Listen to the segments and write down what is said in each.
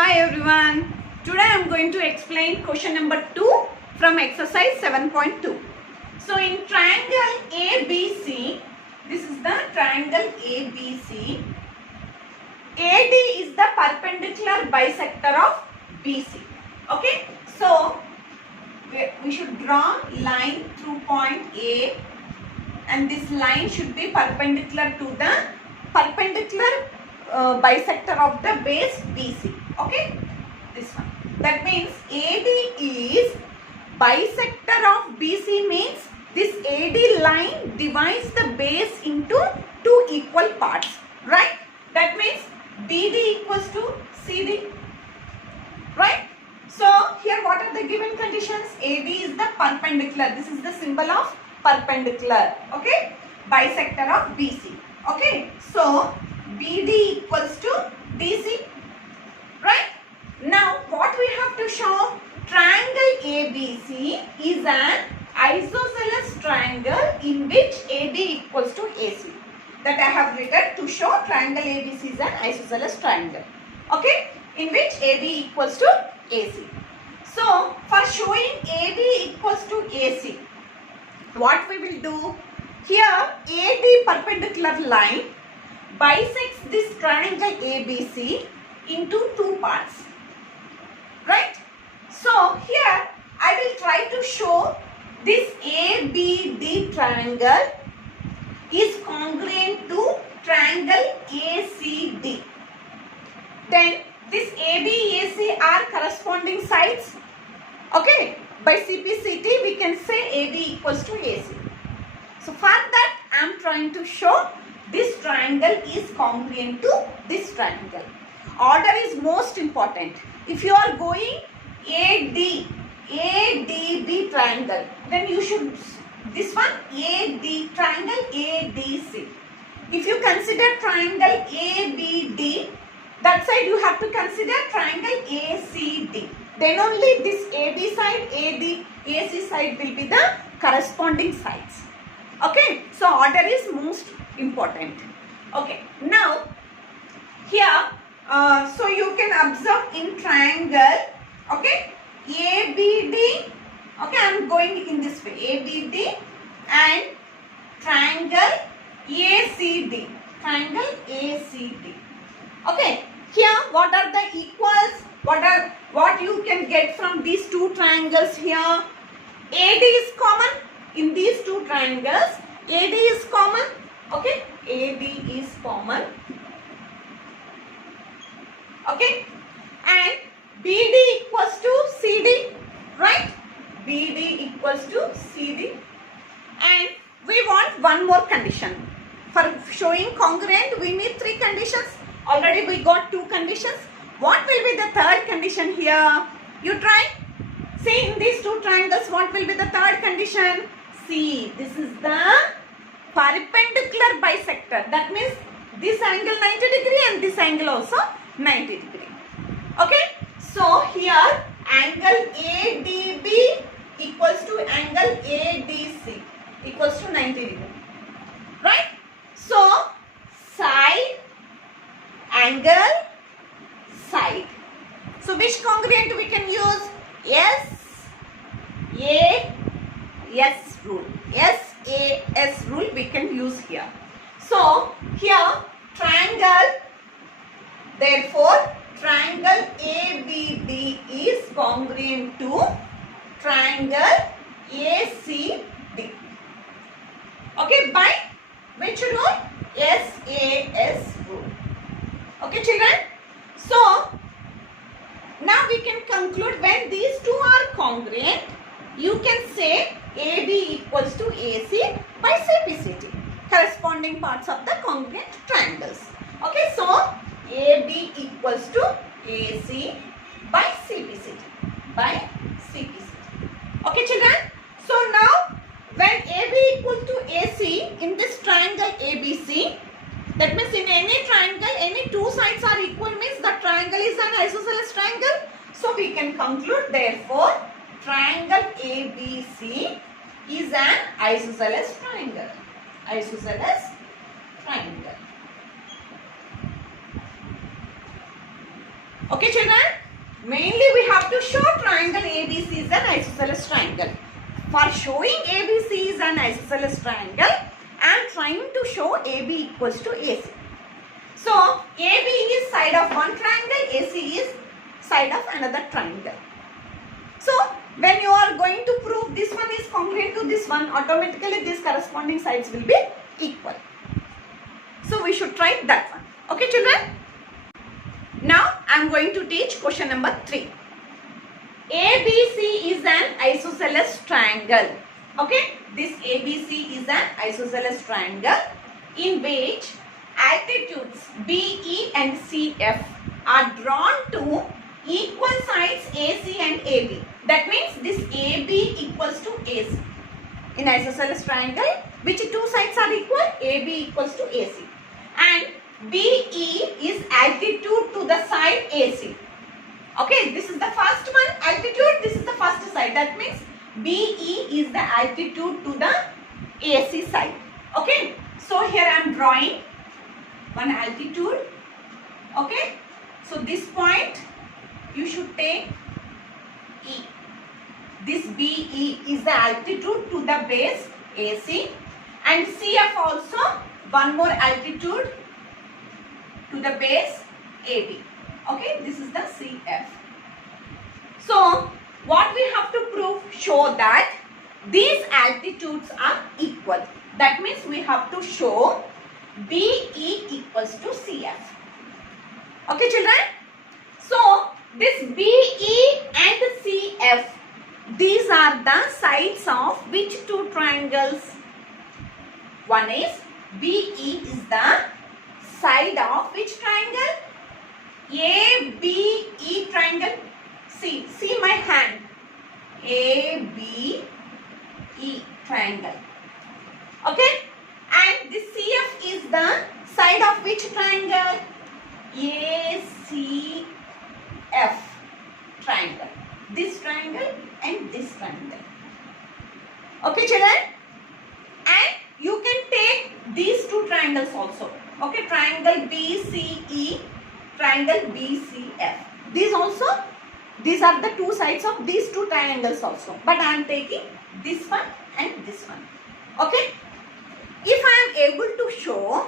Hi everyone. Today I am going to explain question number 2 from exercise 7.2. So in triangle ABC, this is the triangle ABC. AD is the perpendicular bisector of BC. Okay. So we should draw line through point A, and this line should be perpendicular to the perpendicular bisector of the base BC. Okay, this one. That means AD is bisector of BC, means this AD line divides the base into two equal parts, right? That means BD equals to CD, right? So here what are the given conditions? AD is the perpendicular. This is the symbol of perpendicular. Okay, bisector of BC. Okay, so BD equals to DC, right? Now what we have to show? Triangle ABC is an isosceles triangle in which AD equals to AC. That I have written to show triangle ABC is an isosceles triangle. Okay, in which AD equals to AC. So for showing AD equals to AC, what we will do? Here AD perpendicular line bisects this triangle ABC into two parts, right? So here I will try to show this ABD triangle is congruent to triangle ACD. Then this ABAC are corresponding sides. Okay, by CPCT we can say AD equals to AC. So for that I am trying to show this triangle is congruent to this triangle. Order is most important. If you are going ADB triangle, then you should this one AD triangle ADC. If you consider triangle ABD, that side you have to consider triangle ACD. Then only this AB side, AC side will be the corresponding sides. Okay, so order is most important. Okay, now here so you can observe in triangle, okay, ABD, okay, I am going in this way, ABD and triangle ACD, triangle ACD. Okay, here what are the equals? What you can get from these two triangles here? AD is common in these two triangles. AD is common. Okay, AD is common. Okay, and BD equals to CD, right? BD equals to CD, and we want one more condition. For showing congruent, we need three conditions. Already we got two conditions. What will be the third condition here? You try. See in these two triangles, what will be the third condition? See, this is the perpendicular bisector. That means this angle 90 degree and this angle also 90 degree. Okay. So here angle ADB equals to angle ADC equals to 90 degree. Right. So side, angle, side. So which congruent we can use? SAS rule. SAS rule we can use here. So here triangle, therefore triangle ABD is congruent to triangle ACD. Okay, by which rule? SAS rule. Okay, children. So now we can conclude when these two are congruent, you can say AB equals to AC by CPCT, corresponding parts of the congruent triangles. Okay, so AB equals to AC by CPCT, by CPCT. Okay, children. So now when AB equals to AC in this triangle ABC, that means in any triangle, any two sides are equal means the triangle is an isosceles triangle. So we can conclude therefore triangle ABC is an isosceles triangle. Isosceles triangle. Okay children, mainly we have to show triangle ABC is an isosceles triangle. For showing ABC is an isosceles triangle, I am trying to show AB equals to AC. So AB is side of one triangle, AC is side of another triangle. So when you are going to prove this one is congruent to this one, automatically these corresponding sides will be equal. So we should try that one. Okay children? Now I am going to teach question number 3. ABC is an isosceles triangle. Okay, this ABC is an isosceles triangle in which altitudes BE and CF are drawn to equal sides AC and AB. That means this AB equals to AC. In isosceles triangle, which two sides are equal? AB equals to AC. And BE is altitude to the side AC. Okay, this is the first one altitude, this is the first side. That means BE is the altitude to the AC side. Okay, so here I am drawing one altitude. Okay, so this point you should take E. This BE is the altitude to the base AC, and CF also one more altitude to the base AB. Okay, this is the CF. So what we have to prove? Show that these altitudes are equal. That means we have to show BE equals to CF. Okay children? So this BE and CF, these are the sides of which two triangles? One is BE is the side of which triangle? ABE triangle. See my hand. ABE triangle. Okay? And this CF is the side of which triangle? ACF triangle. This triangle and this triangle. Okay children? And you can take these two triangles also. Okay, triangle BCE, triangle BCF. These are the two sides of these two triangles also. But I am taking this one and this one. Okay? If I am able to show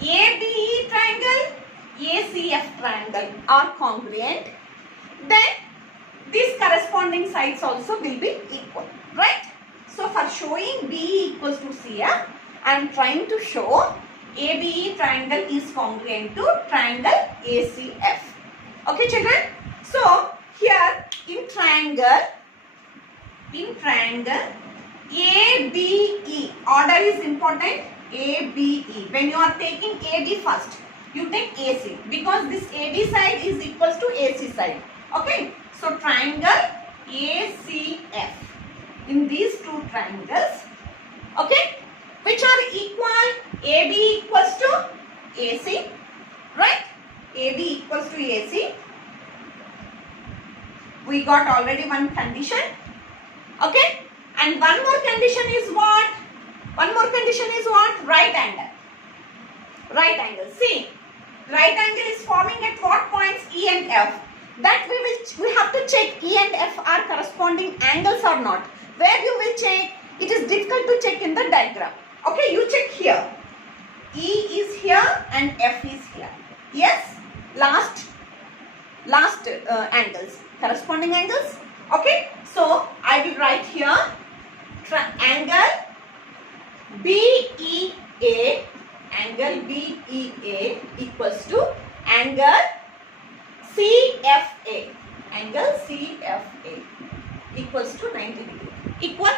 ABE triangle, ACF triangle are congruent, then these corresponding sides also will be equal. Right? So for showing BE equals to CF, I am trying to show ABE triangle is congruent to triangle ACF. Okay children? So here in triangle ABE, order is important. ABE. When you are taking AB first, you take AC because this AB side is equals to AC side. Okay? So triangle ACF. In these two triangles, okay, which are equal? AB equals to AC, right? AB equals to AC. We got already one condition, okay? And one more condition is what? One more condition is what? Right angle. Right angle. See, right angle is forming at what points? E and F. That we have to check E and F are corresponding angles or not. Where you will check? It is difficult to check in the diagram. Okay, you check here. E is here and F is here. Yes, last angles, corresponding angles. Okay, so I will write here angle BEA, equals to angle CFA, equals to 90 degree. Equal.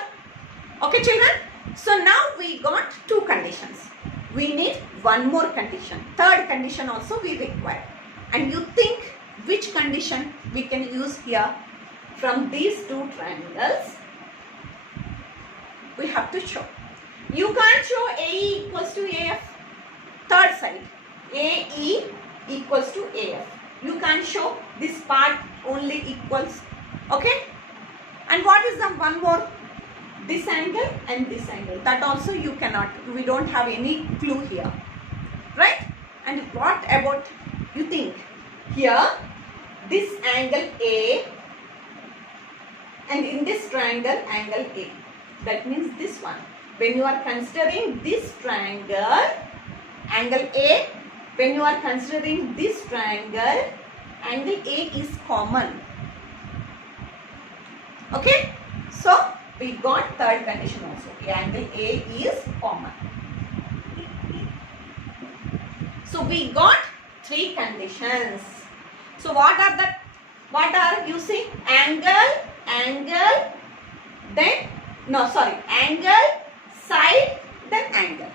Okay children, so now we got two conditions. We need one more condition. Third condition also we require. And you think which condition we can use here from these two triangles? We have to show. You can't show AE equals to AF. Third side, AE equals to AF. You can't show this part only equals. Okay? And what is the one more? This angle and this angle. That also you cannot. We don't have any clue here. Right? And what about, you think, here this angle A, and in this triangle angle A. That means this one. When you are considering this triangle, angle A, when you are considering this triangle, angle A is common. Okay? So, we got third condition also. Angle A is common. So, we got three conditions. So, what are you see? Angle, then, angle, side, then angle.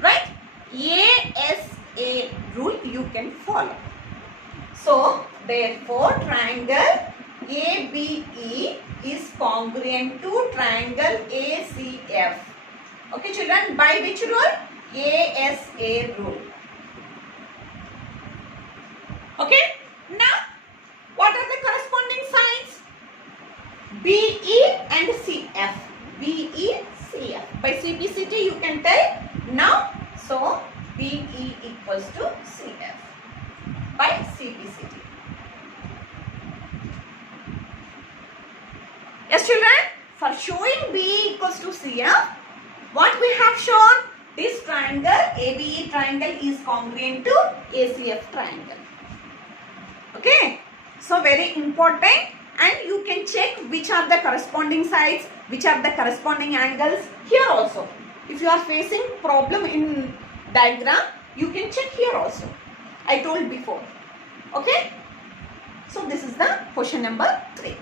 Right? ASA rule you can follow. So, therefore, triangle ABE is congruent to triangle ACF. Okay, children, by which rule? ASA rule. Okay, now what are the corresponding sides? BE and CF. BE, CF. By CPCT you can tell now. So, BE equals to CF by CPCT. Yes, children, for showing BE equals to CF, what we have shown? This triangle, ABE triangle is congruent to ACF triangle. Okay, so very important, and you can check which are the corresponding sides, which are the corresponding angles here also. If you are facing problem in diagram, you can check here also. I told before. Okay, so this is the question number 3.